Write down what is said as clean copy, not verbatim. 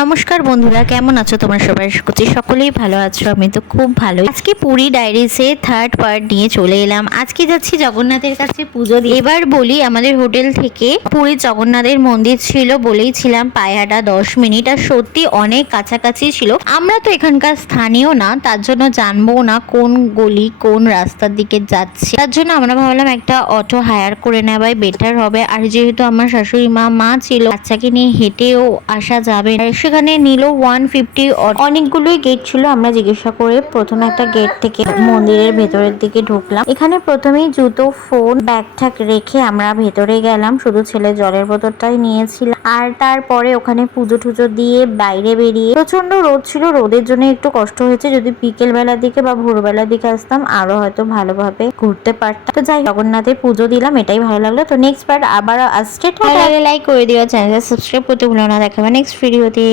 নমস্কার বন্ধুরা, কেমন আছো তোমরা সবাই? আশা করছি সকলেই ভালো আছো। আমি তো খুব ভালো। আজকে পুরী ডায়েরিসে থার্ড পার্ট নিয়ে চলে এলাম। আজকে যাচ্ছি জগন্নাথের কাছে পুজো দিয়ে। এবার বলি, আমাদের হোটেল থেকে পুরী জগন্নাথের মন্দির ছিল বলেইছিলাম পায়ে হাঁটা 10 মিনিট, আর সত্যি অনেক কাছাকাছি ছিল। আমরা তো এখানকার স্থানীয় না, তার জন্য জানবো না কোন গলি কোন রাস্তার দিকে যাচ্ছে। তার জন্য আমরা ভাবলাম একটা অটো হায়ার করে নেওয়াই বেটার হবে। আর যেহেতু আমার শাশুড়ি মা ছিল, বাচ্চাকে নিয়ে হেঁটেও আসা যাবে না, সেখানে নিল 150। অনেকগুলোই গেট ছিল। আমরা জিজ্ঞাসা করে প্রথমে একটা গেট থেকে মন্দিরের ভেতরের দিকে ঢুকলাম। এখানে প্রথমেই জুতো, ফোন, ব্যাগ ঠ্যাগ রেখে আমরা ভেতরে গেলাম। শুধু ছেলে জলের বোতলটাই নিয়েছিলাম। আর তারপরে ওখানে পুজো টুজো দিয়ে বাইরে বেরিয়ে, প্রচন্ড রোদ ছিল, রোদের জন্য একটু কষ্ট হয়েছে। যদি বিকেল বেলার দিকে বা ভোরবেলার দিকে আসতাম আরো হয়তো ভালোভাবে ঘুরতে পারতাম। তো যাই, জগন্নাথের পুজো দিলাম, এটাই ভালো লাগলো। তো নেক্সট পার্ট আবার আসছে। লাইক করে দিও, চ্যানেলটা সাবস্ক্রাইব করতে ভুলো না। দেখাবে নেক্সট ভিডিওতে।